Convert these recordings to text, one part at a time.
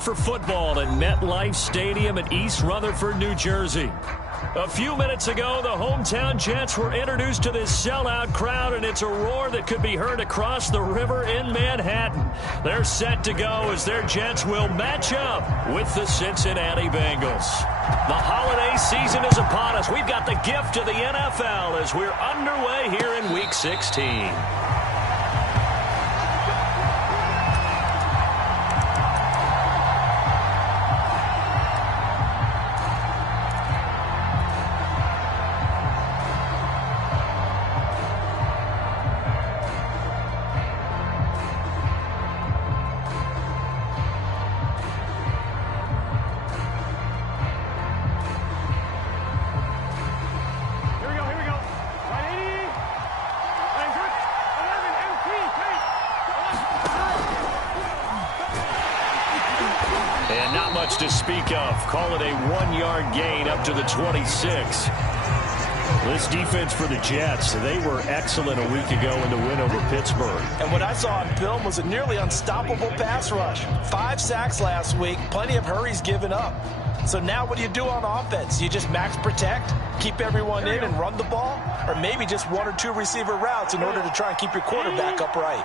For football at MetLife Stadium in East Rutherford, New Jersey. A few minutes ago, the hometown Jets were introduced to this sellout crowd, and it's a roar that could be heard across the river in Manhattan. They're set to go as their Jets will match up with the Cincinnati Bengals. The holiday season is upon us. We've got the gift of the NFL as we're underway here in Week 16. To speak of. Call it a 1-yard gain up to the 26. This defense for the Jets, they were excellent a week ago in the win over Pittsburgh. And what I saw on film was a nearly unstoppable pass rush. 5 sacks last week, plenty of hurries given up. So now what do you do on offense? You just max protect, keep everyone in and run the ball? Or maybe just 1 or 2 receiver routes in order to try and keep your quarterback upright?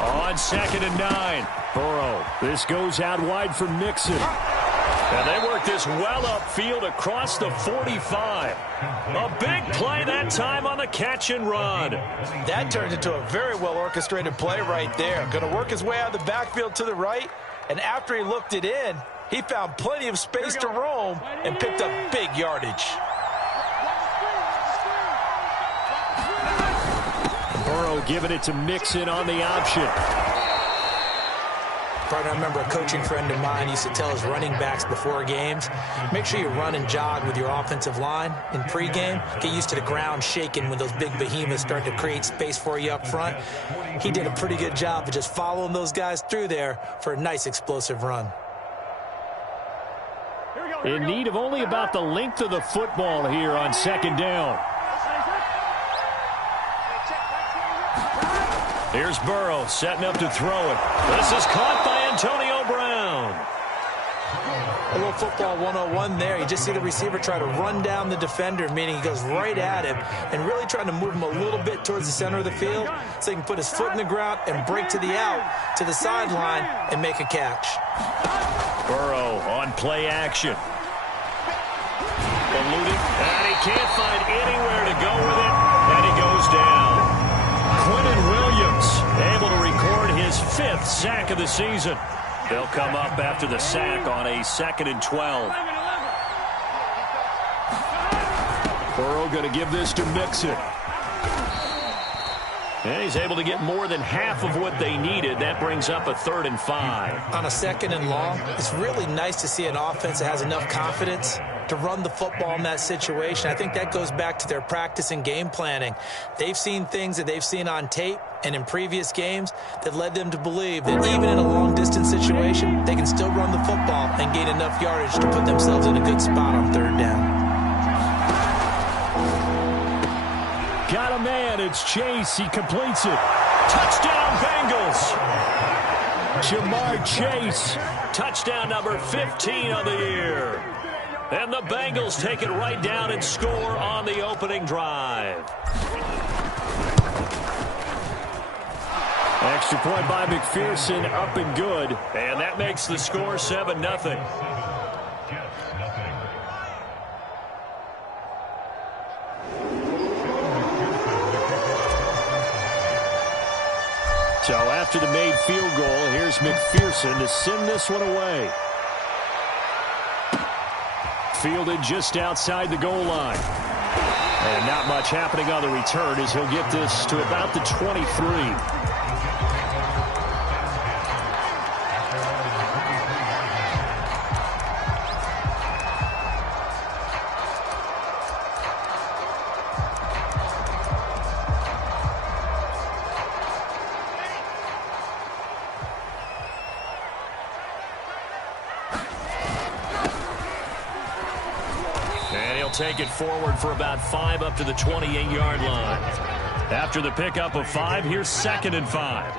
On 2nd and 9, Burrow. This goes out wide for Mixon. And they work this well upfield across the 45. A big play that time on the catch and run. That turned into a very well orchestrated play right there. Going to work his way out of the backfield to the right. And after he looked it in, he found plenty of space to roam and picked up big yardage. Burrow giving it to Mixon on the option. I remember a coaching friend of mine used to tell his running backs before games, make sure you run and jog with your offensive line in pregame. Get used to the ground shaking when those big behemoths start to create space for you up front. He did a pretty good job of just following those guys through there for a nice explosive run. In need of only about the length of the football here on 2nd down. Here's Burrow setting up to throw it. This is caught by Antonio Brown. A little football 101 there. You just see the receiver try to run down the defender, meaning he goes right at him and really trying to move him a little bit towards the center of the field so he can put his foot in the ground and break to the out, to the sideline, and make a catch. Burrow on play action. Eluding, and he can't find anywhere to go with it, and he goes down. Quentin Williams able to record his 5th sack of the season. They'll come up after the sack on a 2nd and 12. Burrow going to give this to Mixon. And he's able to get more than half of what they needed. That brings up a 3rd and 5. On a 2nd and long, it's really nice to see an offense that has enough confidence to run the football in that situation. I think that goes back to their practice and game planning. They've seen things that they've seen on tape and in previous games that led them to believe that even in a long-distance situation, they can still run the football and gain enough yardage to put themselves in a good spot on 3rd down. Got a man. It's Chase. He completes it. Touchdown, Bengals. Jamar Chase. Touchdown number 15 on the year. And the Bengals take it right down and score on the opening drive. Extra point by McPherson, up and good. And that makes the score 7-0. So after the made field goal, here's McPherson to send this one away. Fielded just outside the goal line. And not much happening on the return as he'll get this to about the 23. Take it forward for about 5 up to the 28-yard line. After the pickup of 5, here's 2nd and 5.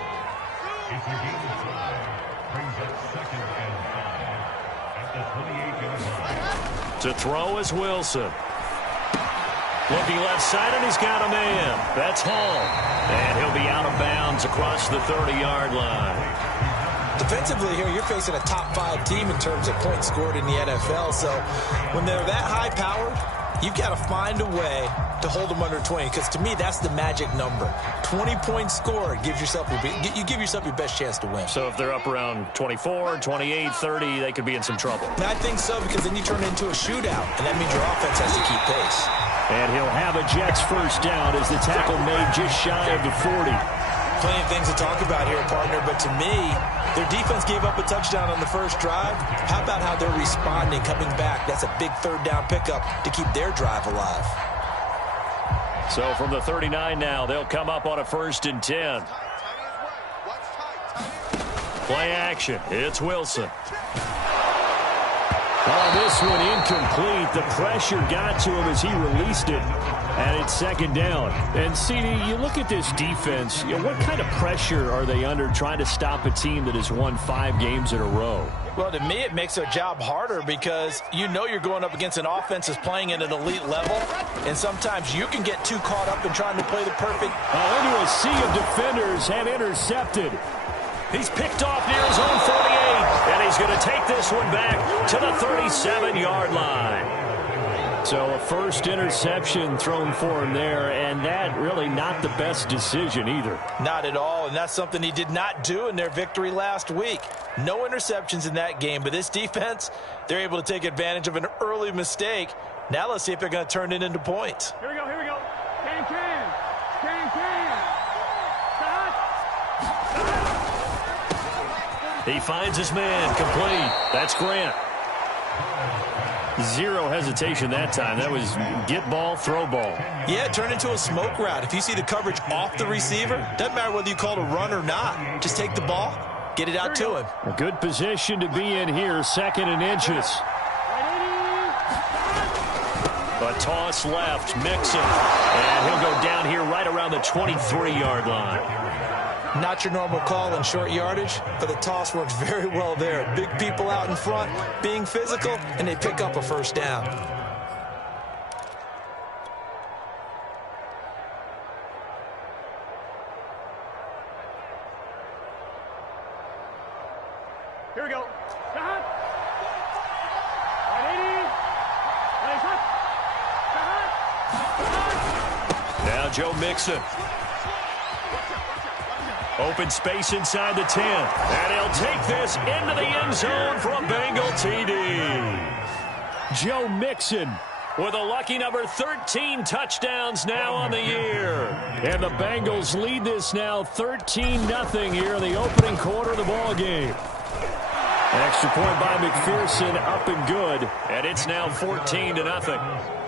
To throw is Wilson. Looking left side, and he's got a man. That's Hall. And he'll be out of bounds across the 30-yard line. Defensively here, you're facing a top-5 team in terms of points scored in the NFL. So when they're that high-powered, you've got to find a way to hold them under 20, because to me, that's the magic number. 20 points scored gives yourself you give yourself your best chance to win. So if they're up around 24, 28, 30, they could be in some trouble. And I think so, because then you turn it into a shootout, and that means your offense has to keep pace. And he'll have a Jets first down as the tackle made just shy of the 40. Plenty of things to talk about here, partner, but to me, their defense gave up a touchdown on the first drive. How about how they're responding, coming back? That's a big third down pickup to keep their drive alive. So from the 39 now, they'll come up on a 1st and 10. Play action. It's Wilson. Oh, this one incomplete. The pressure got to him as he released it. And it's 2nd down. And, CD, you look at this defense, what kind of pressure are they under trying to stop a team that has won 5 games in a row? Well, to me, it makes their job harder because you know you're going up against an offense that's playing at an elite level, and sometimes you can get too caught up in trying to play the perfect. Oh, into a sea of defenders and intercepted. He's picked off near his own 48, and he's going to take this one back to the 37-yard line. So a first interception thrown for him there, and that really not the best decision either. Not at all, and that's something he did not do in their victory last week. No interceptions in that game, but this defense, they're able to take advantage of an early mistake. Now let's see if they're going to turn it into points. Here we go, here we go. Can. He finds his man, complete. That's Grant. Zero hesitation that time. That was get ball, throw ball. Yeah, it turned into a smoke route. If you see the coverage off the receiver, doesn't matter whether you call it a run or not. Just take the ball, get it out to him. A good position to be in here, 2nd and inches. A toss left, Mixon. And he'll go down here right around the 23-yard line. Not your normal call in short yardage, but the toss works very well there. Big people out in front, being physical, and they pick up a first down. Here we go. Now Joe Mixon. Open space inside the 10. And he'll take this into the end zone for a Bengal TD. Joe Mixon with a lucky number 13 touchdowns now on the year. And the Bengals lead this now 13-0 here in the opening quarter of the ball game. Extra point by McPherson, up and good. And it's now 14-0.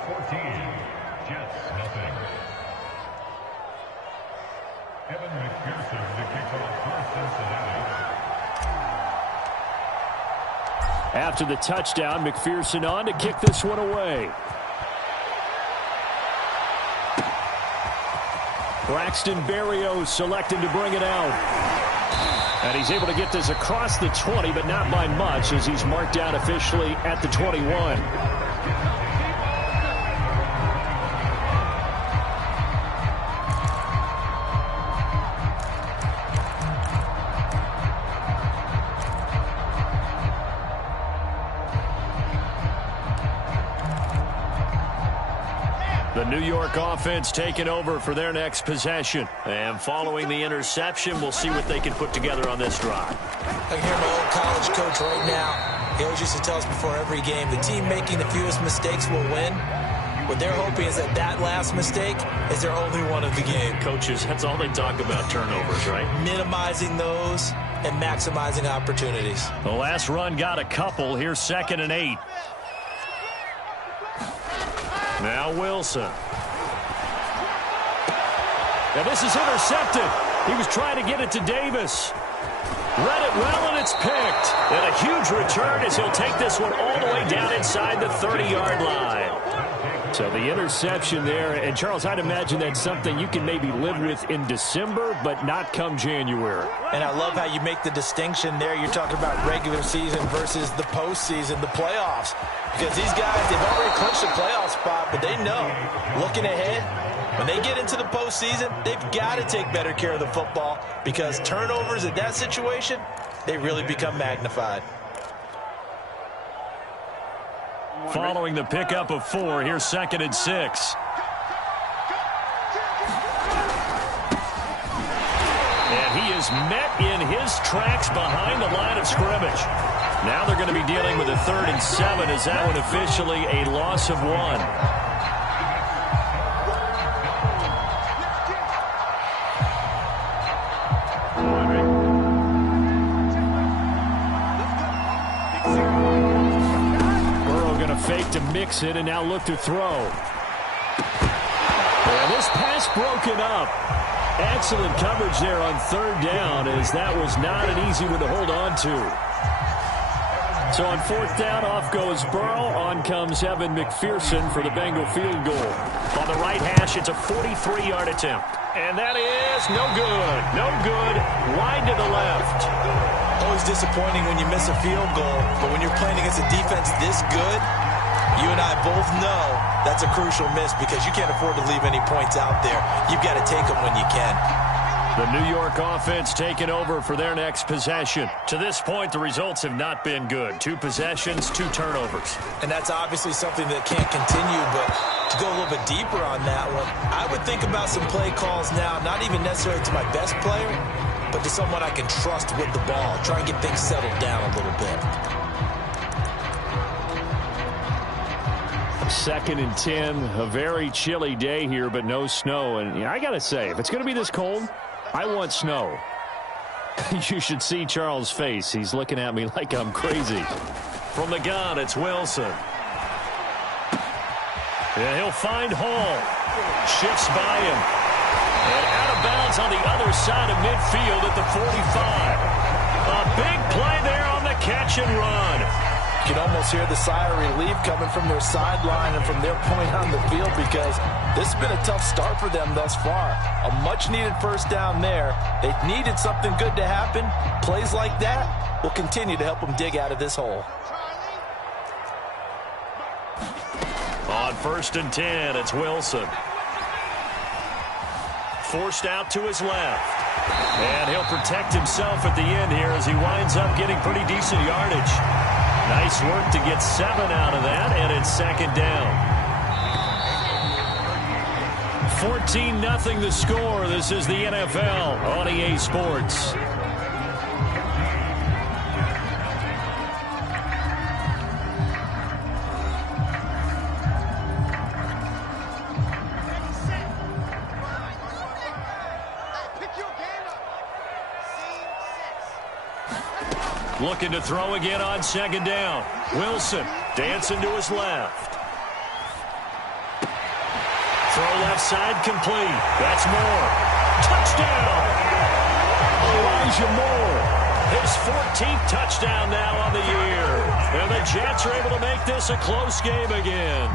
After the touchdown, McPherson on to kick this one away. Braxton Berrios selected to bring it out. And he's able to get this across the 20, but not by much, as he's marked down officially at the 21. The New York offense taking over for their next possession. And following the interception, we'll see what they can put together on this drive. I can hear my old college coach right now. He always used to tell us before every game, the team making the fewest mistakes will win. What they're hoping is that last mistake is their only one of the game. Coaches, that's all they talk about, turnovers, right? Minimizing those and maximizing opportunities. The last run got a couple. Here's 2nd and 8. Now Wilson. Now this is intercepted. He was trying to get it to Davis. Read it well, and it's picked. And a huge return as he'll take this one all the way down inside the 30-yard line. So the interception there, and Charles, I'd imagine that's something you can maybe live with in December, but not come January. And I love how you make the distinction there. You're talking about regular season versus the postseason, the playoffs. Because these guys, they've already clinched a playoff spot, but they know, looking ahead, when they get into the postseason, they've got to take better care of the football because turnovers in that situation, they really become magnified. Following the pickup of 4, here's 2nd and 6. And he is met in his tracks behind the line of scrimmage. Now they're going to be dealing with a 3rd and 7 as that one officially a loss of 1. Fake to mix it and now look to throw. And this pass broken up. Excellent coverage there on 3rd down as that was not an easy one to hold on to. So on 4th down, off goes Burrow. On comes Evan McPherson for the Bengal field goal. On the right hash, it's a 43-yard attempt. And that is no good. No good. Wide to the left. Always disappointing when you miss a field goal, but when you're playing against a defense this good, you and I both know that's a crucial miss because you can't afford to leave any points out there. You've got to take them when you can. The New York offense taking over for their next possession. To this point, the results have not been good. 2 possessions, 2 turnovers. And that's obviously something that can't continue, but to go a little bit deeper on that one, I would think about some play calls now, not even necessarily to my best player, but to someone I can trust with the ball. Try and get things settled down a little bit. 2nd and 10, a very chilly day here, but no snow. And I got to say, if it's going to be this cold, I want snow. You should see Charles' face. He's looking at me like I'm crazy. From the gun, it's Wilson. And he'll find Hall. Shifts by him. And out of bounds on the other side of midfield at the 45. A big play there on the catch and run. You can almost hear the sigh of relief coming from their sideline and from their point on the field because this has been a tough start for them thus far. A much-needed 1st down there. They needed something good to happen. Plays like that will continue to help them dig out of this hole. On 1st and 10, it's Wilson. Forced out to his left. And he'll protect himself at the end here as he winds up getting pretty decent yardage. Nice work to get 7 out of that, and it's 2nd down. 14-0 the score. This is the NFL on EA Sports. Looking to throw again on 2nd down. Wilson dancing to his left. Throw left side complete. That's Moore. Touchdown! Elijah Moore. His 14th touchdown now on the year. And the Jets are able to make this a close game again.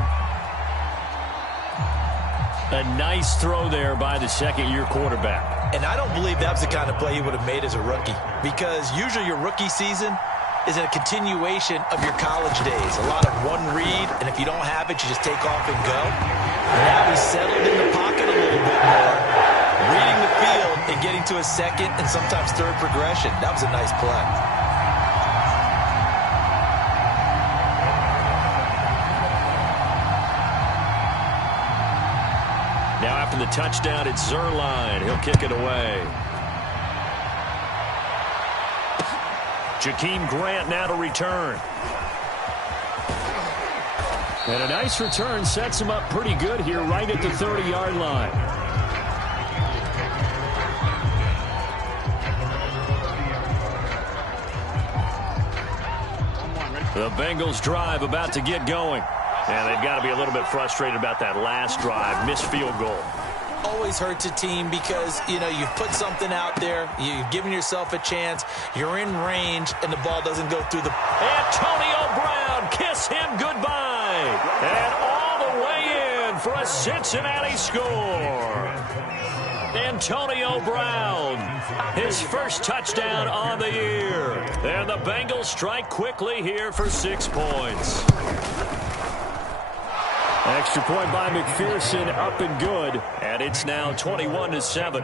A nice throw there by the 2nd-year quarterback. And I don't believe that was the kind of play he would have made as a rookie because usually your rookie season is a continuation of your college days. A lot of one read, and if you don't have it, you just take off and go. Now he's settled in the pocket a little bit more, reading the field and getting to a 2nd and sometimes 3rd progression. That was a nice play. Now after the touchdown, it's Zerline. He'll kick it away. Jakeem Grant now to return. And a nice return sets him up pretty good here right at the 30-yard line. The Bengals drive about to get going. And they've got to be a little bit frustrated about that last drive. Missed field goal. Always hurts a team because, you know, you've put something out there. You've given yourself a chance. You're in range, and the ball doesn't go through the... Antonio Brown, kiss him goodbye. And all the way in. Cincinnati score. Antonio Brown, his first touchdown on the year. And the Bengals strike quickly here for 6 points. Extra point by McPherson, up and good. And it's now 21-7.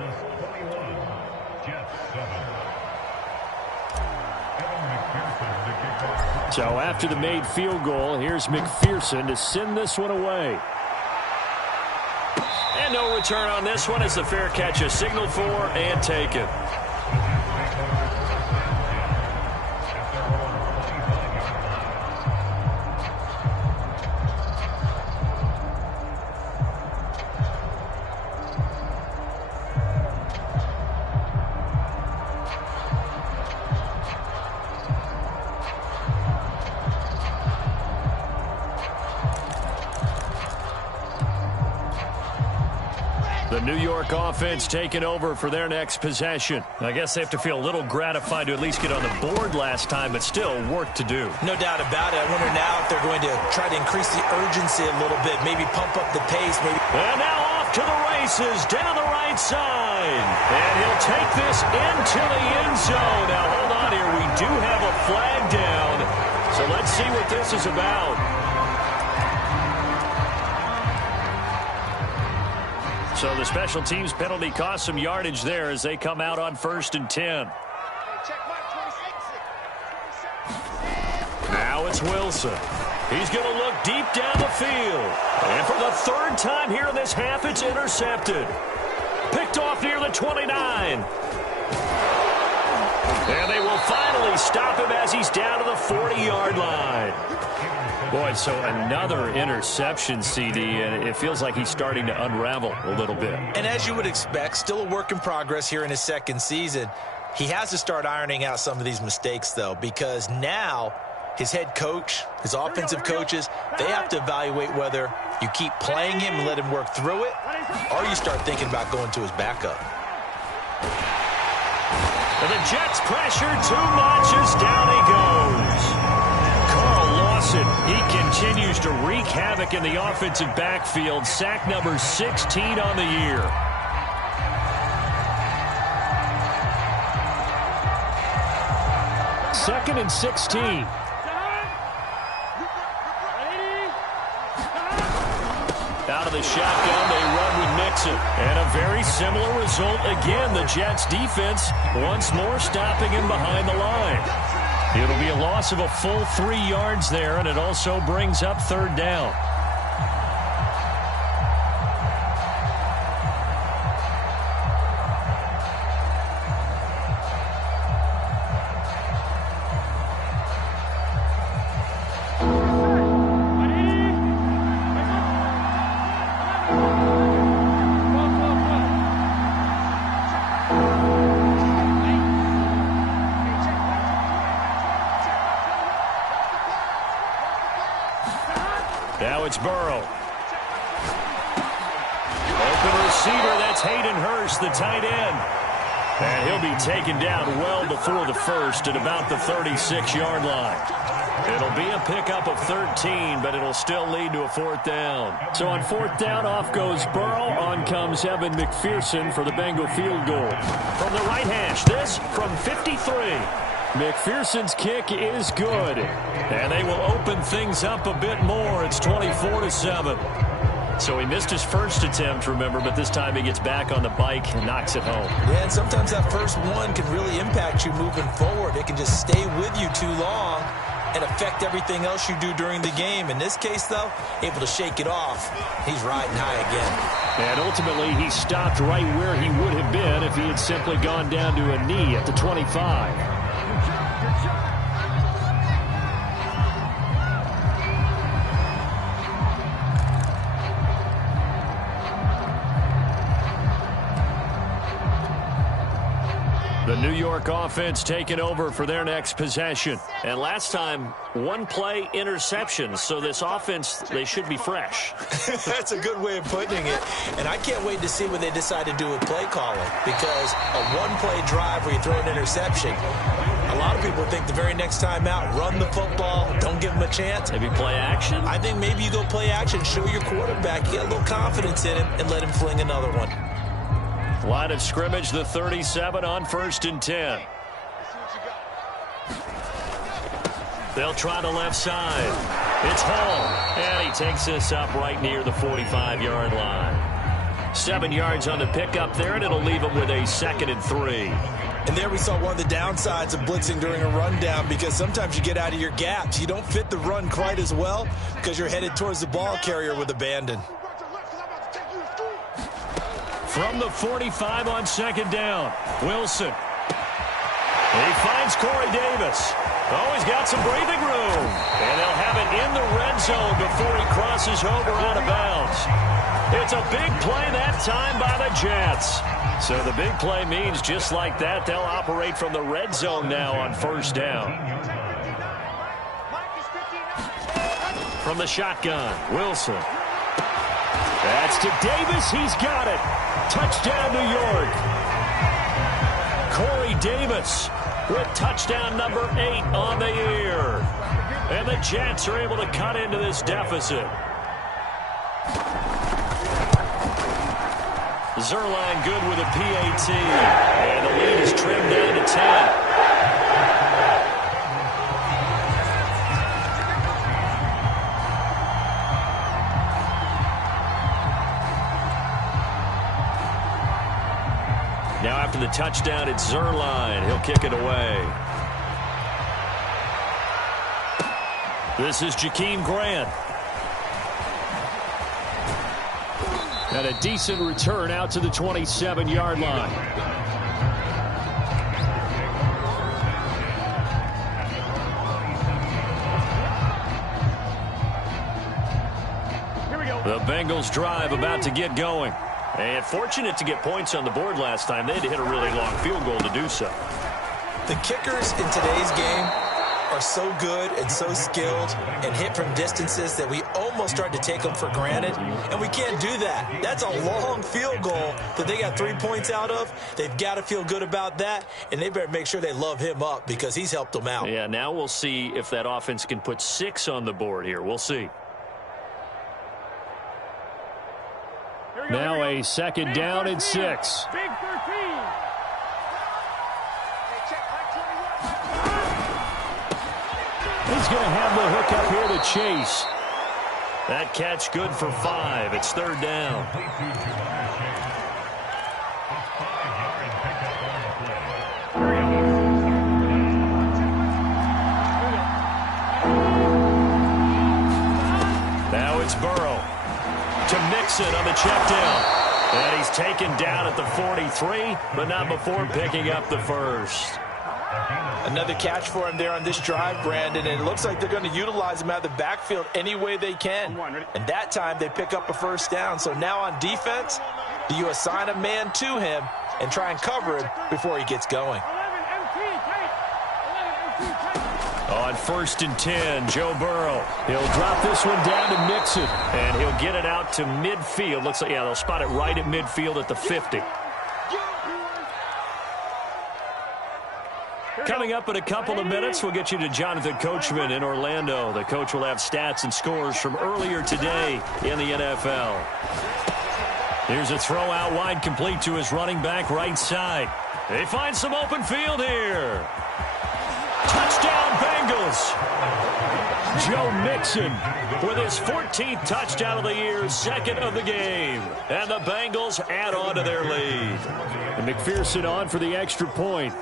So after the made field goal, here's McPherson to send this one away. And no return on this one as the fair catch is signaled for and taken. The New York offense taking over for their next possession. I guess they have to feel a little gratified to at least get on the board last time, but still work to do. No doubt about it. I wonder now if they're going to try to increase the urgency a little bit, maybe pump up the pace. And now off to the races, down the right side. And he'll take this into the end zone. Now hold on here. We do have a flag down. So let's see what this is about. So the special teams penalty cost some yardage there as they come out on 1st and 10. Now it's Wilson. He's going to look deep down the field. And for the 3rd time here in this half, it's intercepted. Picked off near the 29. And they will finally stop him as he's down to the 40-yard line. Boy, so another interception, CD, and it feels like he's starting to unravel a little bit. And as you would expect, still a work in progress here in his 2nd season. He has to start ironing out some of these mistakes, though, because now his head coach, his offensive coaches, they have to evaluate whether you keep playing him and let him work through it, or you start thinking about going to his backup. And the Jets pressure too much as down he goes. He continues to wreak havoc in the offensive backfield. Sack number 16 on the year. Second and 16. Out of the shotgun, they run with Mixon. And a very similar result again. The Jets defense once more stopping him behind the line. It'll be a loss of a full 3 yards there, and it also brings up 3rd down. Now it's Burrow. Open receiver, that's Hayden Hurst, the tight end. And he'll be taken down well before the first at about the 36-yard line. It'll be a pickup of 13, but it'll still lead to a 4th down. So on 4th down, off goes Burrow. On comes Evan McPherson for the Bengal field goal. From the right hash, this from 53. McPherson's kick is good. And they will open things up a bit more. It's 24-7. So he missed his first attempt, remember, but this time he gets back on the bike and knocks it home. Yeah, and sometimes that first one can really impact you moving forward. It can just stay with you too long and affect everything else you do during the game. In this case, though, able to shake it off. He's riding high again. And ultimately, he stopped right where he would have been if he had simply gone down to a knee at the 25. The New York offense taking over for their next possession. And last time, 1-play interception. So this offense, they should be fresh. That's a good way of putting it. And I can't wait to see what they decide to do with play calling. Because a 1-play drive where you throw an interception, a A lot of people think the very next time out, run the football, don't give him a chance. Maybe play action? I think maybe you go play action, show your quarterback, get a little confidence in him, and let him fling another one. Line of scrimmage, the 37 on 1st and 10. They'll try the left side. It's Hall, and he takes this up right near the 45-yard line. 7 yards on the pickup there, and it'll leave him with a 2nd and 3. And there we saw one of the downsides of blitzing during a rundown, because sometimes you get out of your gaps. You don't fit the run quite as well because you're headed towards the ball carrier with abandon. From the 45 on 2nd down, Wilson. He finds Corey Davis. Oh, he's got some breathing room. And they'll have it in the red zone before he crosses over out of bounds. It's a big play that time by the Jets. So the big play means just like that, they'll operate from the red zone now on 1st down. From the shotgun, Wilson. That's to Davis. He's got it. Touchdown, New York. Corey Davis with touchdown number 8 on the year. And the Jets are able to cut into this deficit. Zerline good with a PAT. And the lead is trimmed down to 10. Now after the touchdown, it's Zerline. He'll kick it away. This is Jakeem Grant. And a decent return out to the 27-yard line. Here we go. The Bengals drive about to get going. And fortunate to get points on the board last time. They had to hit a really long field goal to do so. The kickers in today's game are so good and so skilled and hit from distances that we almost start to take them for granted. And we can't do that. That's a long field goal that they got 3 points out of. They've got to feel good about that, and they better make sure they love him up because he's helped them out. Yeah, now we'll see if that offense can put 6 on the board here. We'll see. Now a 2nd down and 6. Big 13. He's going to have the hook up here to Chase. That catch good for 5. It's 3rd down. Now it's Burrow to Mixon on the check down. And he's taken down at the 43, but not before picking up the 1st. Another catch for him there on this drive, Brandon, and it looks like they're going to utilize him out of the backfield any way they can. And that time they pick up a 1st down. So now on defense, do you assign a man to him and try and cover him before he gets going? On 1st and 10, Joe Burrow. He'll drop this one down to Mixon, and he'll get it out to midfield. Looks like, yeah, they'll spot it right at midfield at the 50. Coming up in a couple of minutes, we'll get you to Jonathan Coachman in Orlando. The coach will have stats and scores from earlier today in the NFL. Here's a throw out wide, complete to his running back right side. They find some open field here. Touchdown, Bengals. Joe Mixon with his 14th touchdown of the year, 2nd of the game. And the Bengals add on to their lead. And McPherson on for the extra point.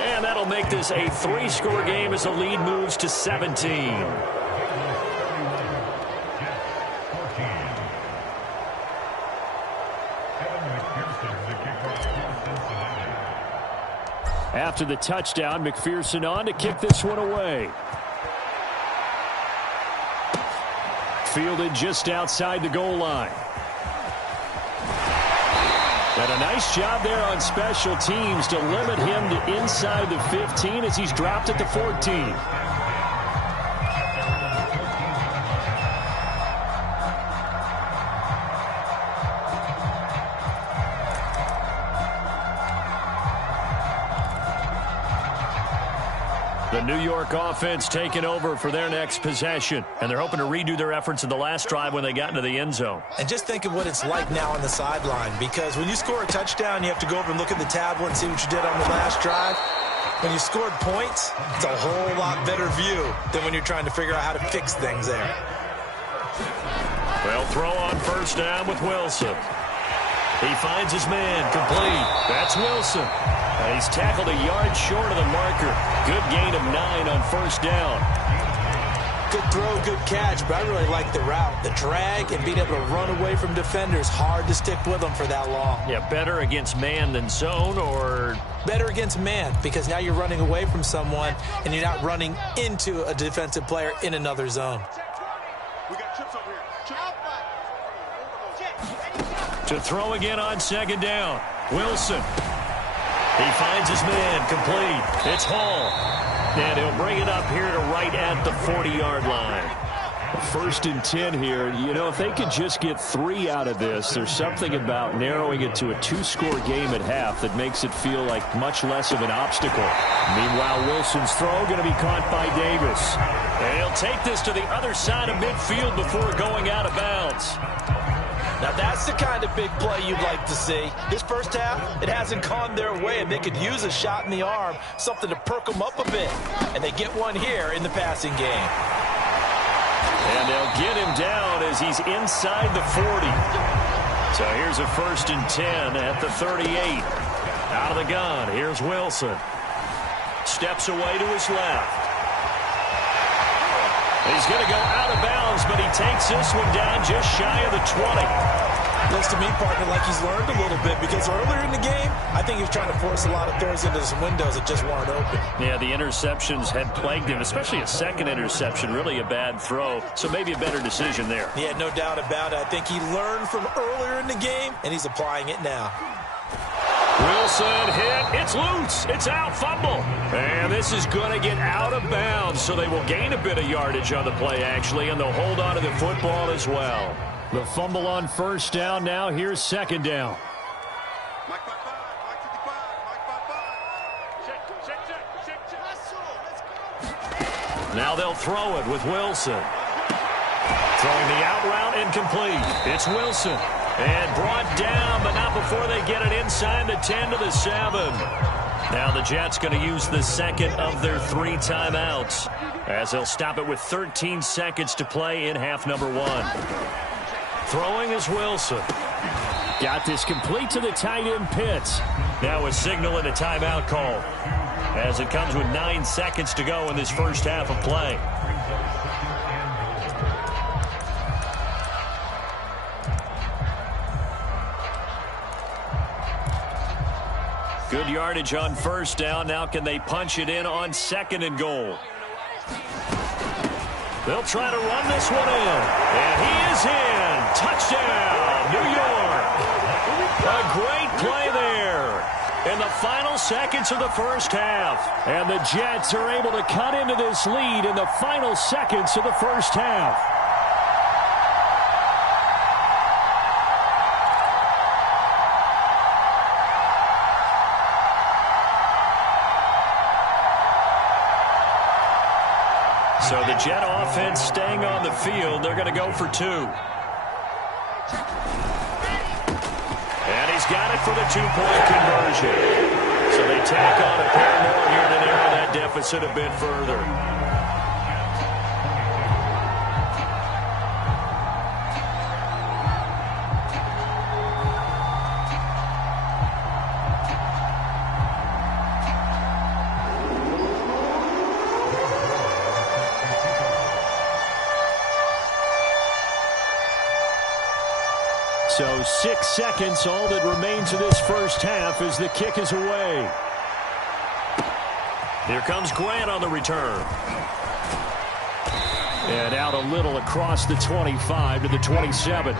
And that'll make this a 3-score game as the lead moves to 17. After the touchdown, McPherson on to kick this one away. Fielded just outside the goal line. And a nice job there on special teams to limit him to inside the 15 as he's dropped at the 14. The New York offense taking over for their next possession, and they're hoping to redo their efforts in the last drive when they got into the end zone. And just think of what it's like now on the sideline, because when you score a touchdown, you have to go over and look at the tablet and see what you did on the last drive. When you scored points, it's a whole lot better view than when you're trying to figure out how to fix things there. They'll throw on first down with Wilson. He finds his man, complete. That's Wilson. And he's tackled a yard short of the marker. Good gain of 9 on first down. Good throw, good catch, but I really like the route. The drag and being able to run away from defenders, hard to stick with them for that long. Yeah, better against man than zone, or? Better against man, because now you're running away from someone and you're not running into a defensive player in another zone. We got chips over here. To throw again on second down. Wilson. He finds his man, complete. It's Hall. And he'll bring it up here to right at the 40-yard line. 1st and 10 here. You know, if they could just get 3 out of this, there's something about narrowing it to a 2-score game at half that makes it feel like much less of an obstacle. Meanwhile, Wilson's throw going to be caught by Davis. And he'll take this to the other side of midfield before going out of bounds. Now that's the kind of big play you'd like to see. This first half, it hasn't gone their way, and they could use a shot in the arm, something to perk them up a bit. And they get one here in the passing game. And they'll get him down as he's inside the 40. So here's a 1st and 10 at the 38. Out of the gun, here's Wilson. Steps away to his left. He's going to go out of bounds, but he takes this one down just shy of the 20. Looks to me, partner, like he's learned a little bit, because earlier in the game, I think he was trying to force a lot of throws into some windows that just weren't open. Yeah, the interceptions had plagued him, especially a second interception, really a bad throw. So maybe a better decision there. Yeah, no doubt about it. I think he learned from earlier in the game, and he's applying it now. Wilson hit. It's loose. It's out. Fumble. And this is going to get out of bounds, so they will gain a bit of yardage on the play, actually, and they'll hold on to the football as well. The fumble on first down. Now here's second down. Mike 55, Mike 55, Mike 55. Check. Now they'll throw it with Wilson. Throwing the out route, incomplete. It's Wilson. And brought down, but not before they get it inside the 10 to the 7. Now the Jets going to use the second of their 3 timeouts, as they'll stop it with 13 seconds to play in half number 1. Throwing is Wilson. Got this complete to the tight end Pitts. Now a signal and a timeout call, as it comes with 9 seconds to go in this first half of play. Good yardage on first down. Now can they punch it in on 2nd and goal? They'll try to run this one in. And he is in. Touchdown, New York. A great play there in the final seconds of the first half. And the Jets are able to cut into this lead in the final seconds of the first half. So the Jet offense staying on the field. They're going to go for 2. And he's got it for the 2-point conversion. So they tack on a pair more here to narrow that deficit a bit further. So 6 seconds, all that remains of this first half as the kick is away. Here comes Grant on the return. And out a little across the 25 to the 27.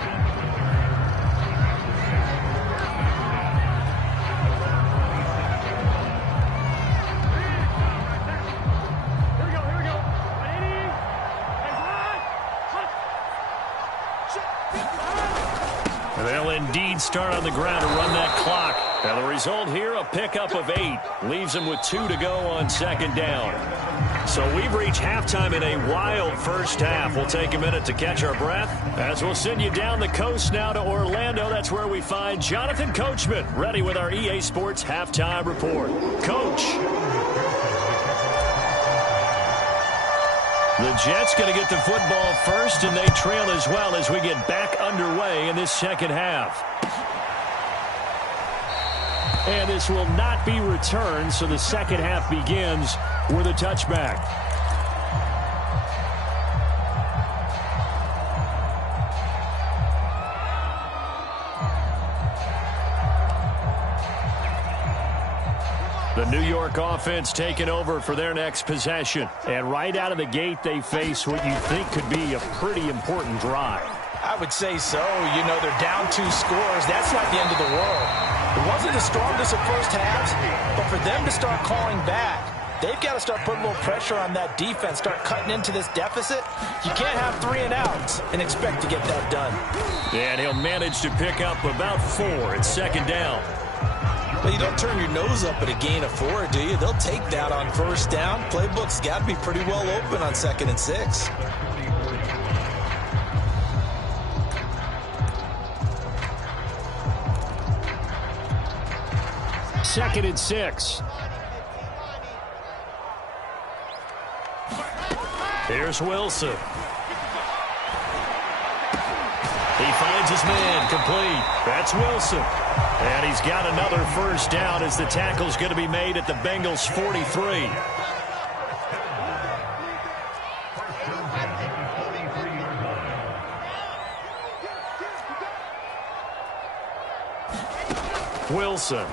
They'll indeed start on the ground to run that clock. And the result here, a pickup of 8. Leaves them with 2 to go on second down. So we've reached halftime in a wild first half. We'll take a minute to catch our breath as we'll send you down the coast now to Orlando. That's where we find Jonathan Coachman ready with our EA Sports halftime report. Coach. The Jets going to get the football first, and they trail as well as we get back underway in this second half. And this will not be returned, so the second half begins with a touchback. The New York offense taking over for their next possession. And right out of the gate, they face what you think could be a pretty important drive. I would say so. You know, they're down 2 scores. That's not the end of the world. It wasn't the strongest of first halves, but for them to start calling back, they've got to start putting a little pressure on that defense, start cutting into this deficit. You can't have 3 and outs and expect to get that done. And he'll manage to pick up about 4. It's second down. Well, you don't turn your nose up at a gain of 4, do you? They'll take that on first down. Playbook's got to be pretty well open on 2nd and 6. Second and 6. Here's Wilson. He finds his man complete. That's Wilson. And he's got another first down as the tackle's going to be made at the Bengals' 43. Wilson.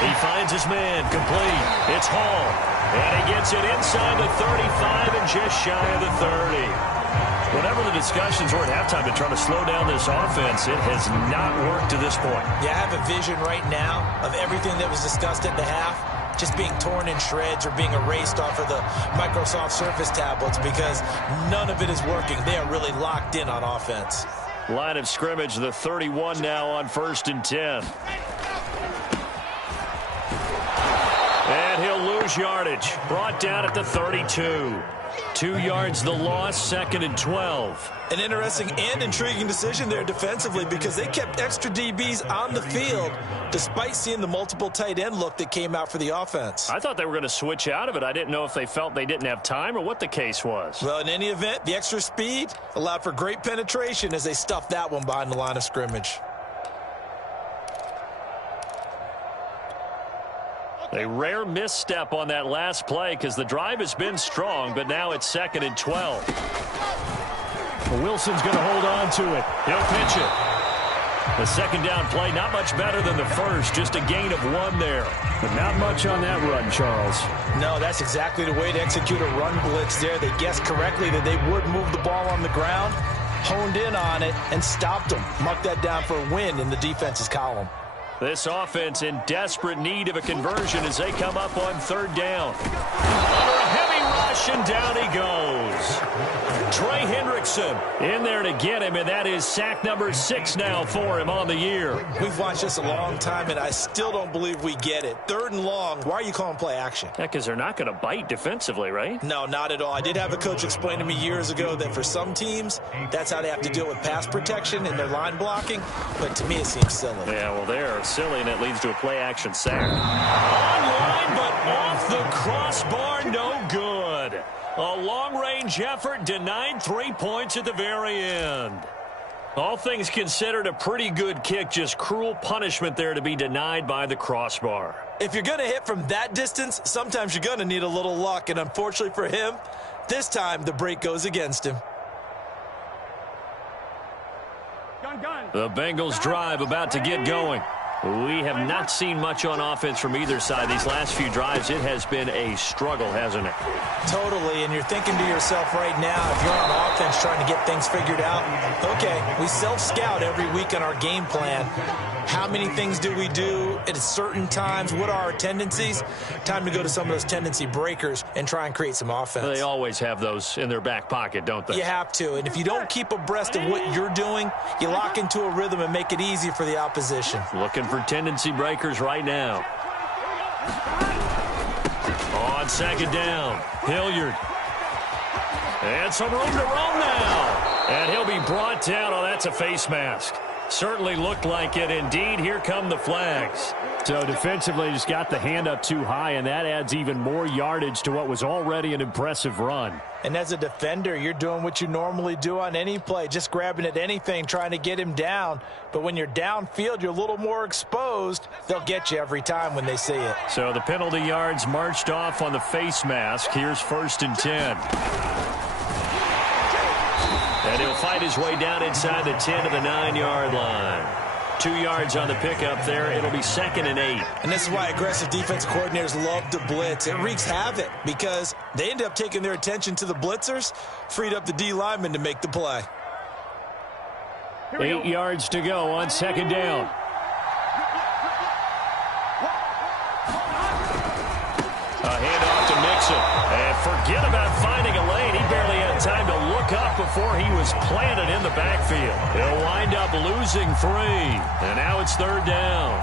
He finds his man complete. It's Hall. And he gets it inside the 35 and just shy of the 30. Whatever the discussions were at halftime to try to slow down this offense, it has not worked to this point. Yeah, I have a vision right now of everything that was discussed at the half just being torn in shreds or being erased off of the Microsoft Surface tablets because none of it is working. They are really locked in on offense. Line of scrimmage, the 31 now on 1st and 10. And he'll lose yardage. Brought down at the 32. 2 yards the loss, 2nd and 12. An interesting and intriguing decision there defensively because they kept extra DBs on the field despite seeing the multiple tight end look that came out for the offense. I thought they were going to switch out of it. I didn't know if they felt they didn't have time or what the case was. Well, in any event, the extra speed allowed for great penetration as they stuffed that one behind the line of scrimmage. A rare misstep on that last play because the drive has been strong, but now it's 2nd and 12. Wilson's going to hold on to it. He'll pitch it. The second down play, not much better than the first, just a gain of 1 there. But not much on that run, Charles. No, that's exactly the way to execute a run blitz there. They guessed correctly that they would move the ball on the ground, honed in on it, and stopped them. Marked that down for a win in the defense's column. This offense in desperate need of a conversion as they come up on 3rd down. Under a heavy rush, and down he goes. Trey Hendrickson in there to get him, and that is sack number 6 now for him on the year. We've watched this a long time, and I still don't believe we get it. 3rd and long, why are you calling play action? Yeah, because they're not going to bite defensively, right? No, not at all. I did have a coach explain to me years ago that for some teams, that's how they have to deal with pass protection and their line blocking, but to me it seems silly. Yeah, well, they're silly, and it leads to a play-action sack. Online, but off the crossbar, no good. A long-range effort denied 3 points at the very end. All things considered, a pretty good kick, just cruel punishment there to be denied by the crossbar. If you're going to hit from that distance, sometimes you're going to need a little luck, and unfortunately for him, this time the break goes against him. The Bengals drive about to get going. We have not seen much on offense from either side. These last few drives, it has been a struggle, hasn't it? Totally, and you're thinking to yourself right now, if you're on offense trying to get things figured out, okay, we self-scout every week on our game plan. How many things do we do at certain times? What are our tendencies? Time to go to some of those tendency breakers and try and create some offense. They always have those in their back pocket, don't they? You have to, and if you don't keep abreast of what you're doing, you lock into a rhythm and make it easy for the opposition. Looking for tendency breakers right now. On second down, Hilliard. And some room to roam now. And he'll be brought down. Oh, that's a face mask. Certainly looked like it. Indeed, here come the flags. So defensively just got the hand up too high, and that adds even more yardage to what was already an impressive run. And as a defender, you're doing what you normally do on any play, just grabbing at anything, trying to get him down. But when you're downfield, you're a little more exposed. They'll get you every time when they see it. So the penalty yards marched off on the face mask. Here's 1st and 10. And he'll fight his way down inside the 10 to the 9-yard line. 2 yards on the pickup there. It'll be 2nd and 8. And this is why aggressive defensive coordinators love to blitz. It wreaks havoc because they end up taking their attention to the blitzers, freed up the D lineman to make the play. 8 yards to go on 2nd down. A handoff to Mixon. And forget about finding a lane. He barely had time to look up before he was planted in the backfield. He'll wind up losing 3. And now it's 3rd down.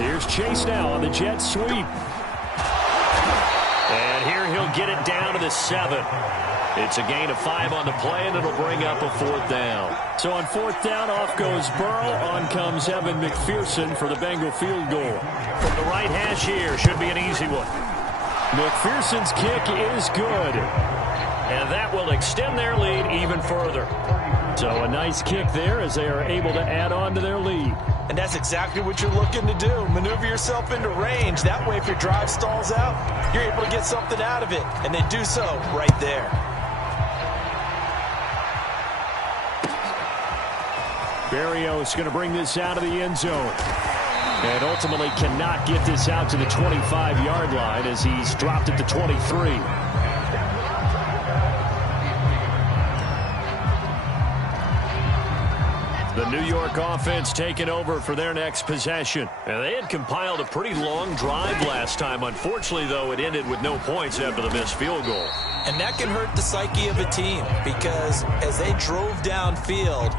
Here's Chase now on the jet sweep. And here he'll get it down to the 7. It's a gain of 5 on the play, and it'll bring up a 4th down. So on 4th down, off goes Burrow. On comes Evan McPherson for the Bengal field goal. From the right hash here, should be an easy one. McPherson's kick is good. And that will extend their lead even further. So a nice kick there as they are able to add on to their lead. And that's exactly what you're looking to do. Maneuver yourself into range. That way, if your drive stalls out, you're able to get something out of it. And they do so right there. Berrios going to bring this out of the end zone. And ultimately cannot get this out to the 25-yard line as he's dropped it to 23. The New York offense taking over for their next possession. And they had compiled a pretty long drive last time. Unfortunately, though, it ended with no points after the missed field goal. And that can hurt the psyche of a team because as they drove downfield,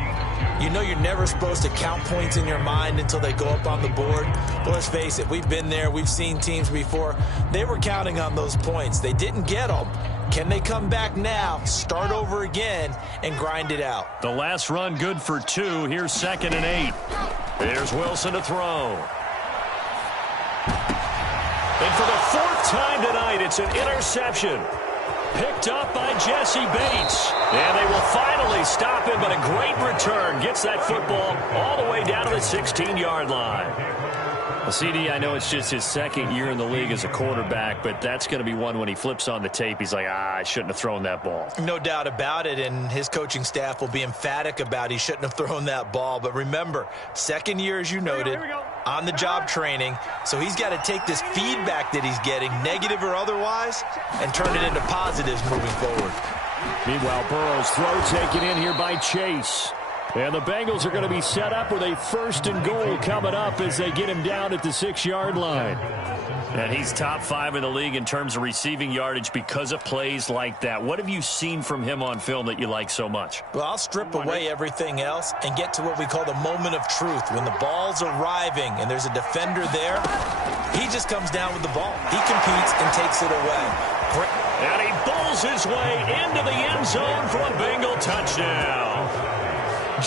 you know you're never supposed to count points in your mind until they go up on the board. But let's face it, we've been there. We've seen teams before. They were counting on those points. They didn't get them. Can they come back now, start over again, and grind it out? The last run good for 2. Here's 2nd and 8. Here's Wilson to throw. And for the 4th time tonight, it's an interception. Picked up by Jesse Bates. And they will finally stop him, but a great return. Gets that football all the way down to the 16-yard line. Well, CD, I know it's just his 2nd year in the league as a quarterback, but that's going to be one when he flips on the tape. He's like, I shouldn't have thrown that ball. No doubt about it, and his coaching staff will be emphatic about he shouldn't have thrown that ball. But remember, 2nd year, as you noted, on-the-job training, so he's got to take this feedback that he's getting, negative or otherwise, and turn it into positives moving forward. Meanwhile, Burrow's throw taken in here by Chase. And the Bengals are going to be set up with a 1st and goal coming up as they get him down at the 6-yard line. And he's top 5 in the league in terms of receiving yardage because of plays like that. What have you seen from him on film that you like so much? Well, I'll strip away everything else and get to what we call the moment of truth. When the ball's arriving and there's a defender there, he just comes down with the ball. He competes and takes it away. And he bowls his way into the end zone for a Bengal touchdown.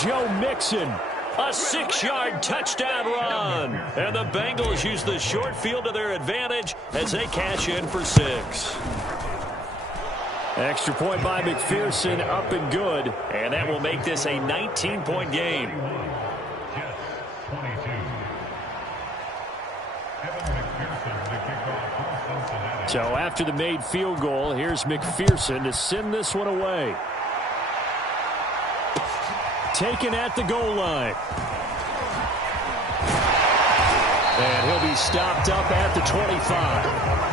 Joe Mixon. A 6-yard touchdown run. And the Bengals use the short field to their advantage as they cash in for 6. Extra point by McPherson, up and good. And that will make this a 19-point game. So after the made field goal, here's McPherson to send this one away. Taken at the goal line. And he'll be stopped up at the 25.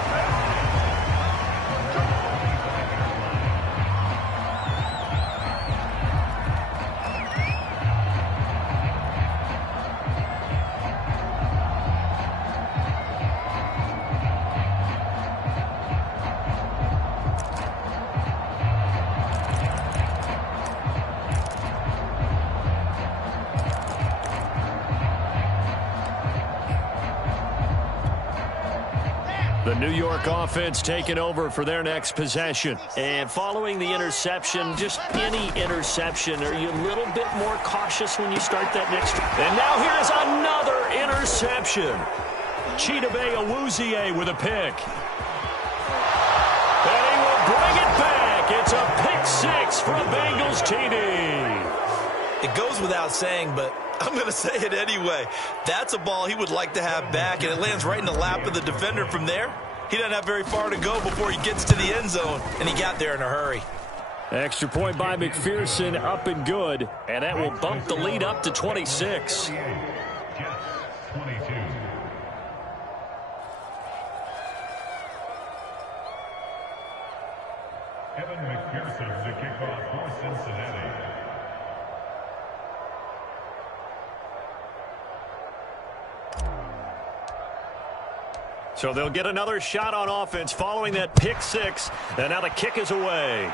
The New York offense taking over for their next possession. And following the interception, just any interception, are you a little bit more cautious when you start that next? And now here's another interception. Chidobe Awuzie with a pick. And he will bring it back. It's a pick six for a Bengals TD. It goes without saying, but I'm going to say it anyway. That's a ball he would like to have back, and it lands right in the lap of the defender from there. He doesn't have very far to go before he gets to the end zone, and he got there in a hurry. Extra point by McPherson, up and good, and that will bump the lead up to 26. Evan McPherson, the kickoff for Cincinnati. So they'll get another shot on offense following that pick six, and now the kick is away.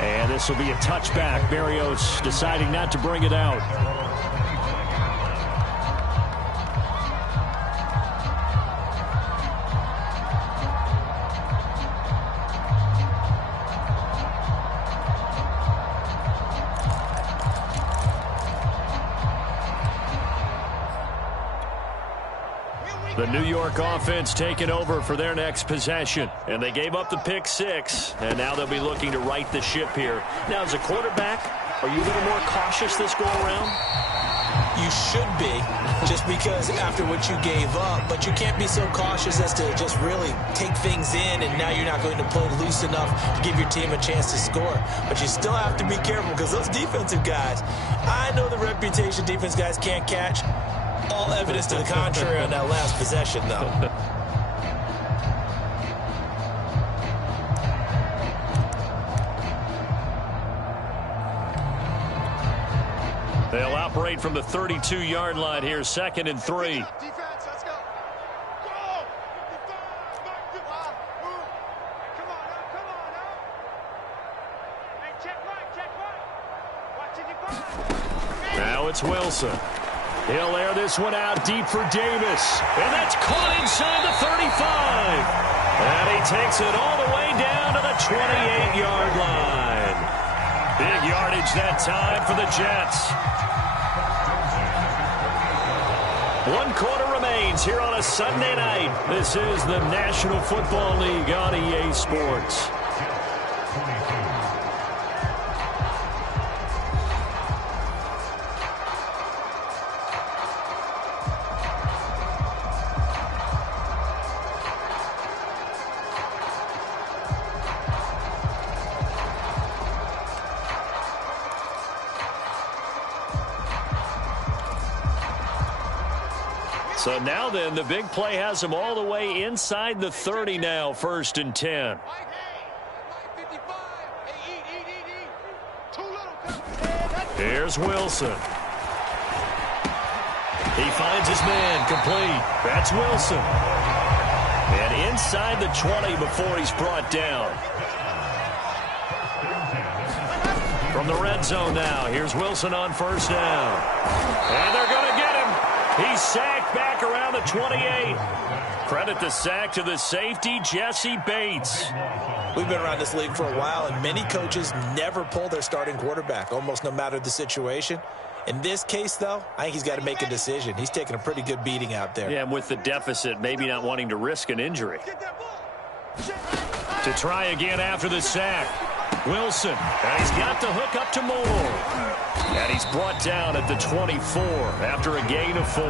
And this will be a touchback. Berrios deciding not to bring it out. The New York offense taking over for their next possession. And they gave up the pick six, and now they'll be looking to right the ship here. Now, as a quarterback, are you a little more cautious this go-around? You should be, just because after what you gave up, but you can't be so cautious as to just really take things in, and now you're not going to play loose enough to give your team a chance to score. But you still have to be careful, because those defensive guys, I know the reputation defense guys can't catch. All evidence to the contrary on that last possession, though. They'll operate from the 32-yard line here, 2nd and 3. Defense, let's go. Go! 55, move. Come on up. Hey, check right. Watch it, you. Now it's Wilson. He'll air this one out deep for Davis. And that's caught inside the 35. And he takes it all the way down to the 28-yard line. Big yardage that time for the Jets. 1 quarter remains here on a Sunday night. This is the National Football League on EA Sports. So now then, the big play has them all the way inside the 30 now, 1st and 10. Here's Wilson. He finds his man, complete. That's Wilson. And inside the 20 before he's brought down. From the red zone now, here's Wilson on 1st down. And they're going to get him. He's sacked back around the 28. Credit the sack to the safety, Jesse Bates. We've been around this league for a while, and many coaches never pull their starting quarterback, almost no matter the situation. In this case, though, I think he's got to make a decision. He's taking a pretty good beating out there. Yeah, and with the deficit, maybe not wanting to risk an injury. To try again after the sack. Wilson, and he's got the hook up to Moore. And he's brought down at the 24 after a gain of 4.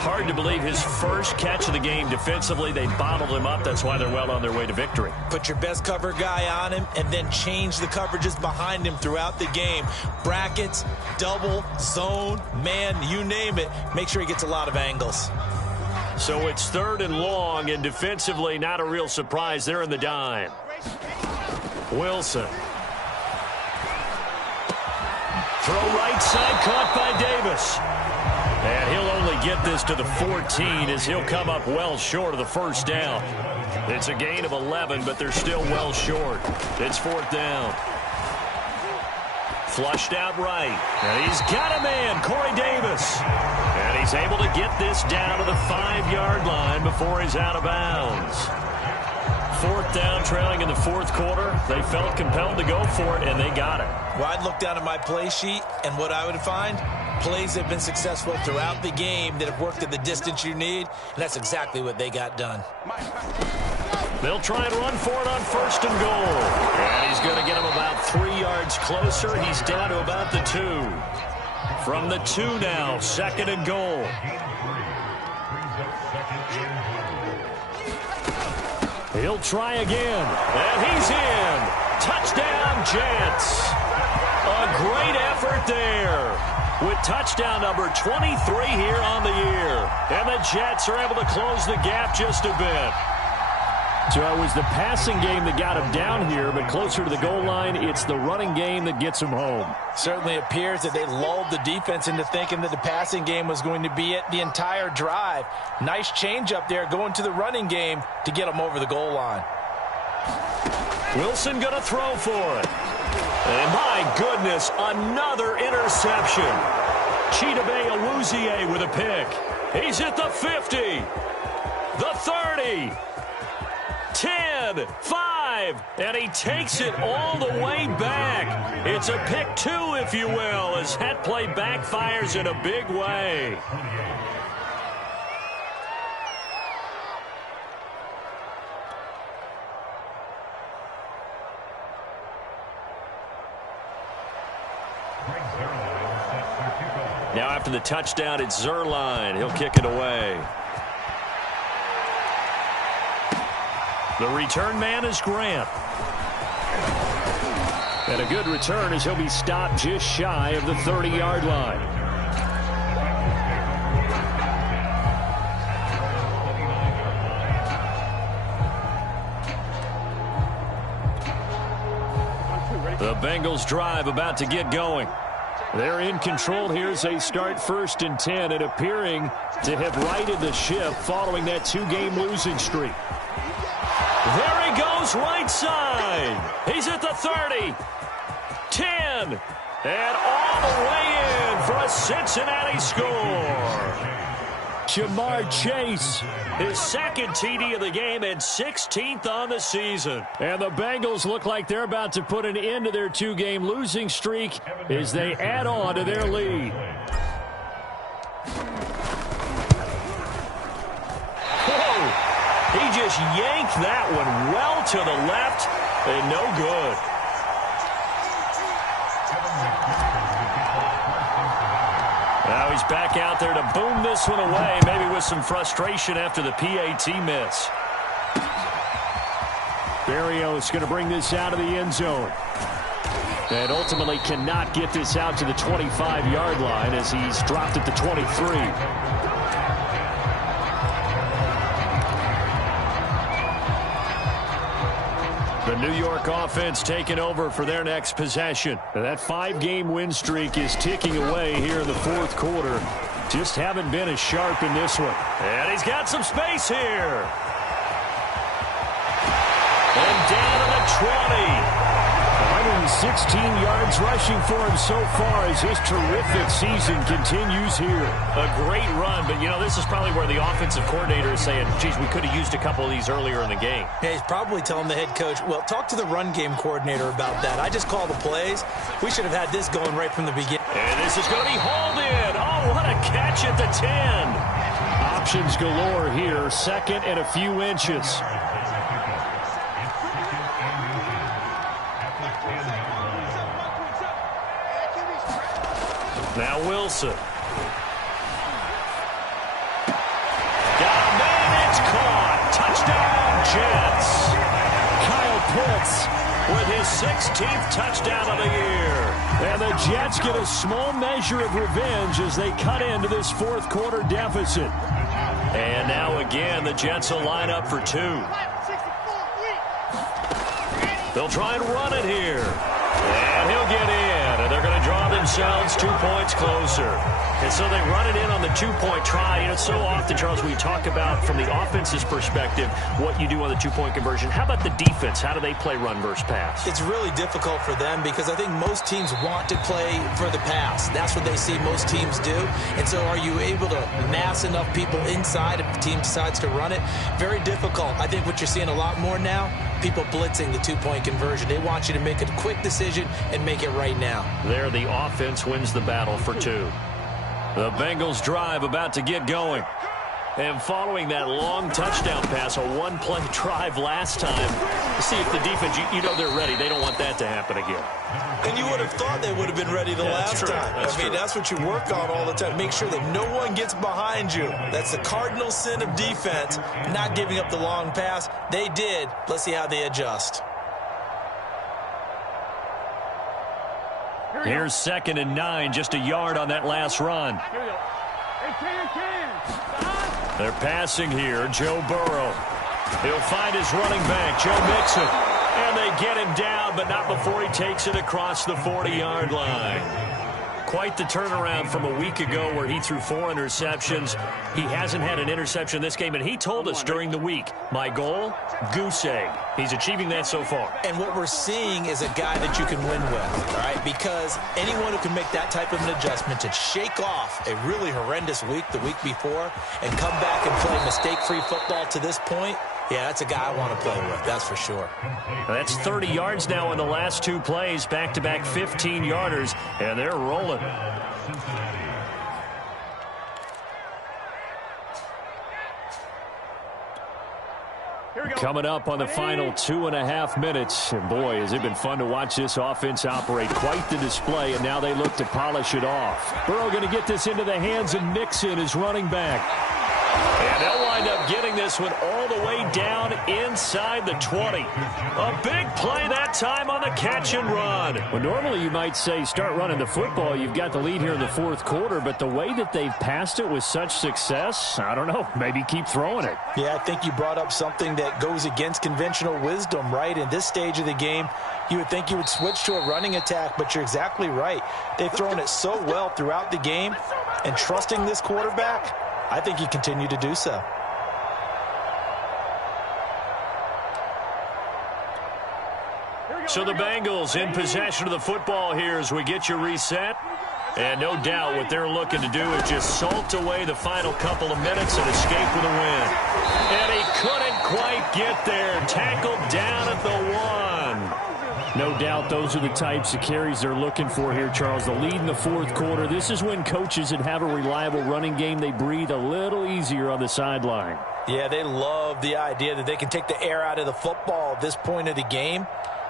Hard to believe his first catch of the game defensively. They bottled him up. That's why they're well on their way to victory. Put your best cover guy on him and then change the coverages behind him throughout the game. Brackets, double, zone, man, you name it. Make sure he gets a lot of angles. So it's 3rd and long, and defensively not a real surprise. They're in the dime. Wilson. Throw right side, caught by Davis. And he'll only get this to the 14 as he'll come up well short of the 1st down. It's a gain of 11, but they're still well short. It's 4th down. Flushed out right. And he's got a man, Corey Davis. And And he's able to get this down to the 5-yard line before he's out of bounds. 4th down, trailing in the 4th quarter. They felt compelled to go for it, and they got it. Well, I'd look down at my play sheet, and what I would find, plays that have been successful throughout the game that have worked at the distance you need, and that's exactly what they got done. They'll try and run for it on 1st and goal. And he's going to get him about 3 yards closer. He's down to about the 2. From the 2 now, 2nd and goal. He'll try again, and he's in. Touchdown, Jets. A great effort there with touchdown number 23 here on the year. And the Jets are able to close the gap just a bit. So it was the passing game that got him down here, but closer to the goal line, it's the running game that gets him home. Certainly appears that they lulled the defense into thinking that the passing game was going to be it the entire drive. Nice change up there going to the running game to get them over the goal line. Wilson going to throw for it. And my goodness, another interception. Chidobe Awuzie with a pick. He's at the 50, the 30. 10, 5, and he takes it all the way back. It's a pick 2, if you will, as that play backfires in a big way. Now after the touchdown, it's Zuerlein. He'll kick it away. The return man is Grant. And a good return as he'll be stopped just shy of the 30-yard line. The Bengals drive about to get going. They're in control here as they start 1st and 10 and appearing to have righted the ship following that 2-game losing streak. There he goes, right side. He's at the 30, 10, and all the way in for a Cincinnati score. Jamar Chase, his 2nd TD of the game and 16th on the season. And the Bengals look like they're about to put an end to their 2-game losing streak as they add on to their lead. He just yanked that one well to the left and no good. Now he's back out there to boom this one away, maybe with some frustration after the PAT miss. Berrios going to bring this out of the end zone. And ultimately cannot get this out to the 25-yard line as he's dropped at the 23. The New York offense taking over for their next possession. That 5-game win streak is ticking away here in the 4th quarter. Just haven't been as sharp in this one. And he's got some space here. And down to the 20. 116 yards rushing for him so far as his terrific season continues here. A great run, but, you know, this is probably where the offensive coordinator is saying, geez, we could have used a couple of these earlier in the game. Yeah, he's probably telling the head coach, well, talk to the run game coordinator about that. I just call the plays. We should have had this going right from the beginning. And this is going to be hauled in. Oh, what a catch at the 10. Options galore here, 2nd and a few inches. Now Wilson. Got a man, it's caught. Touchdown, Jets. Kyle Pitts with his 16th touchdown of the year. And the Jets get a small measure of revenge as they cut into this 4th quarter deficit. And now again, the Jets will line up for 2. They'll try and run it here. And he'll get in. And they're going to draw them themselves 2 points closer. And so they run it in on the two-point try. You know, so often, Charles, we talk about from the offense's perspective what you do on the two-point conversion. How about the defense? How do they play run versus pass? It's really difficult for them because I think most teams want to play for the pass. That's what they see most teams do. And so are you able to mass enough people inside if the team decides to run it? Very difficult. I think what you're seeing a lot more now, people blitzing the two-point conversion. They want you to make a quick decision and make it right now. There, the offense wins the battle for two. The Bengals drive about to get going. And following that long touchdown pass, a one-play drive last time, see if the defense, you know they're ready. They don't want that to happen again. And you would have thought they would have been ready the last time. I mean, that's what you work on all the time. Make sure that no one gets behind you. That's the cardinal sin of defense, not giving up the long pass. They did. Let's see how they adjust. Here's 2nd and 9, just a yard on that last run. They're passing here, Joe Burrow. He'll find his running back, Joe Mixon. And they get him down, but not before he takes it across the 40-yard line. Quite the turnaround from a week ago where he threw 4 interceptions. He hasn't had an interception this game, and he told us during the week, my goal, goose egg. He's achieving that so far. And what we're seeing is a guy that you can win with, all right? Because anyone who can make that type of an adjustment to shake off a really horrendous week the week before and come back and play mistake-free football to this point, yeah, that's a guy I want to play with, that's for sure. That's 30 yards now in the last 2 plays, back-to-back 15-yarders, and they're rolling. Coming up on the final 2.5 minutes. And boy, has it been fun to watch this offense operate. Quite the display, and now they look to polish it off. Burrow going to get this into the hands of Mixon, his running back. And they'll wind up getting this one all the way down inside the 20. A big play that time on the catch and run. Well, normally you might say start running the football. You've got the lead here in the 4th quarter, but the way that they've passed it with such success, I don't know, maybe keep throwing it. Yeah, I think you brought up something that goes against conventional wisdom, right? In this stage of the game, you would think you would switch to a running attack, but you're exactly right. They've thrown it so well throughout the game, and trusting this quarterback, I think you continue to do so. So the Bengals in possession of the football here as we get you reset. And no doubt what they're looking to do is just salt away the final couple of minutes and escape with a win. And he couldn't quite get there. Tackled down at the 1. No doubt those are the types of carries they're looking for here, Charles. The lead in the 4th quarter. This is when coaches that have a reliable running game, they breathe a little easier on the sideline. Yeah, they love the idea that they can take the air out of the football at this point of the game.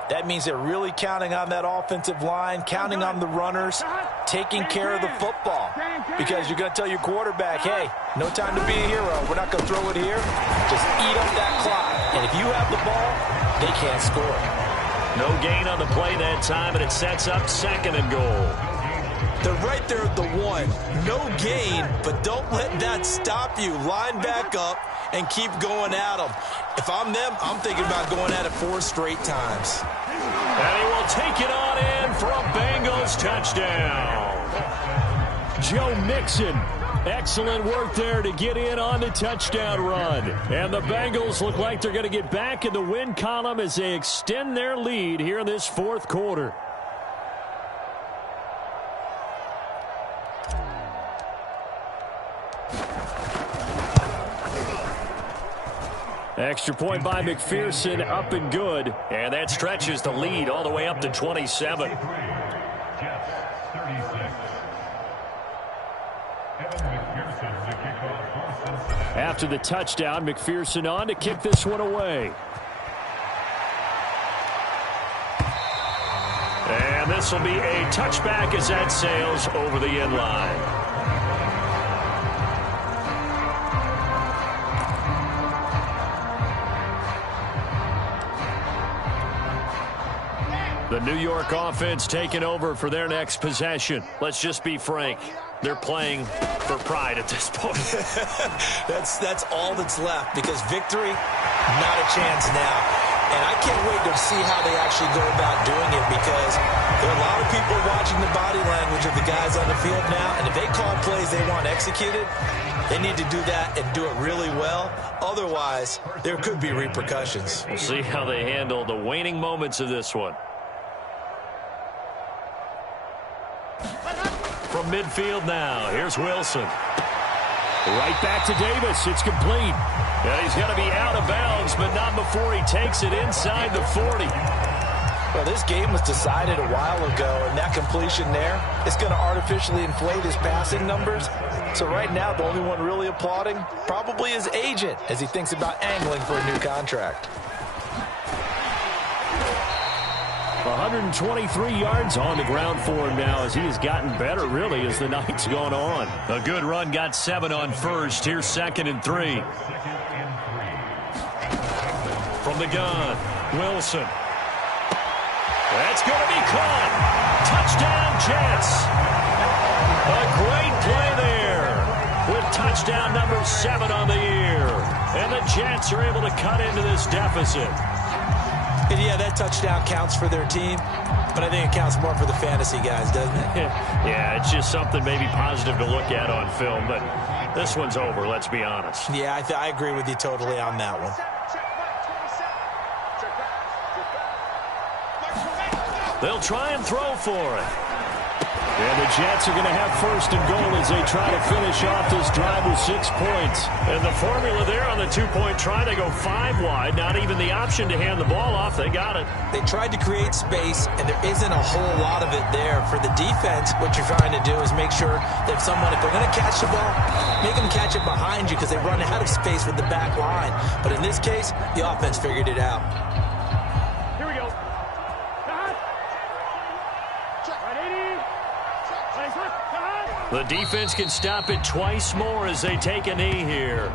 That means they're really counting on that offensive line, counting on the runners, taking care of the football. Because you're going to tell your quarterback, hey, no time to be a hero. We're not going to throw it here. Just eat up that clock. And if you have the ball, they can't score. No gain on the play that time, and it sets up 2nd and goal. They're right there at the 1. No gain, but don't let that stop you. Line back up and keep going at them. If I'm them, I'm thinking about going at it 4 straight times. And he will take it on in for a Bengals touchdown. Joe Mixon. Excellent work there to get in on the touchdown run. And the Bengals look like they're going to get back in the win column as they extend their lead here in this 4th quarter. Extra point by McPherson, up and good. And that stretches the lead all the way up to 27. After the touchdown, McPherson on to kick this one away. And this will be a touchback as that sails over the end line. The New York offense taking over for their next possession. Let's just be frank. They're playing for pride at this point. That's all that's left, because victory, not a chance now. And I can't wait to see how they actually go about doing it, because there are a lot of people watching the body language of the guys on the field now, and if they call plays they want executed, they need to do that and do it really well. Otherwise, there could be repercussions. We'll see how they handle the waning moments of this one. From midfield now, here's Wilson. Right back to Davis. It's complete. And he's going to be out of bounds, but not before he takes it inside the 40. Well, this game was decided a while ago, and that completion there is going to artificially inflate his passing numbers. So right now, the only one really applauding probably his agent as he thinks about angling for a new contract. 123 yards on the ground for him now, as he has gotten better, really, as the night's gone on. A good run, got 7 on first. Here's 2nd and 3. From the gun, Wilson. That's going to be caught. Touchdown, Jets. A great play there with touchdown number 7 on the year. And the Jets are able to cut into this deficit. And yeah, that touchdown counts for their team, but I think it counts more for the fantasy guys, doesn't it? Yeah, it's just something maybe positive to look at on film, but this one's over, let's be honest. Yeah, I agree with you totally on that one. They'll try and throw for it. And the Jets are going to have 1st and goal as they try to finish off this drive with 6 points. And the formula there on the 2-point try to go 5 wide. Not even the option to hand the ball off. They got it. They tried to create space, and there isn't a whole lot of it there. For the defense, what you're trying to do is make sure that someone, if they're going to catch the ball, make them catch it behind you, because they run out of space with the back line. But in this case, the offense figured it out. Here we go. The defense can stop it twice more as they take a knee here.